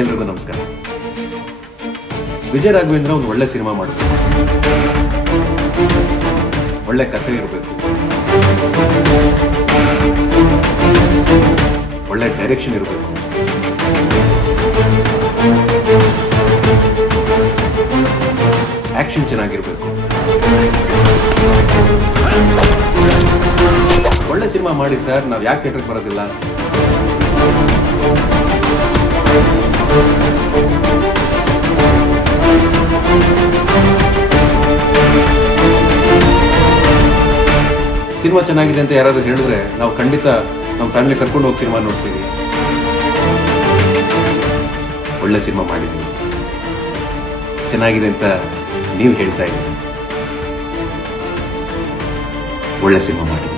ಎಲ್ರಿಗೂ ನಮಸ್ಕಾರ. ವಿಜಯ ರಾಘವೇಂದ್ರ ಒಂದು ಒಳ್ಳೆ ಸಿನಿಮಾ ಮಾಡಬೇಕು, ಒಳ್ಳೆ ಕಥೆ ಇರಬೇಕು, ಒಳ್ಳೆ ಡೈರೆಕ್ಷನ್ ಇರಬೇಕು, ಆಕ್ಷನ್ ಚೆನ್ನಾಗಿರ್ಬೇಕು. ಒಳ್ಳೆ ಸಿನಿಮಾ ಮಾಡಿ ಸರ್, ನಾವ್ ಯಾಕೆ ಥಿಯೇಟರ್ಗೆ ಬರೋದಿಲ್ಲ? ಸಿನಿಮಾ ಚೆನ್ನಾಗಿದೆ ಅಂತ ಯಾರಾದ್ರೂ ಹೇಳಿದ್ರೆ ನಾವು ಖಂಡಿತ ನಮ್ಮ ಫ್ಯಾಮಿಲಿ ಕರ್ಕೊಂಡು ಹೋಗಿ ಸಿನಿಮಾ ನೋಡ್ತೀವಿ. ಒಳ್ಳೆ ಸಿನಿಮಾ ಮಾಡಿದ್ದೀವಿ, ಚೆನ್ನಾಗಿದೆ ಅಂತ ನೀವು ಹೇಳ್ತಾ ಇದ್ದೀವಿ. ಒಳ್ಳೆ ಸಿನಿಮಾ ಮಾಡಿ.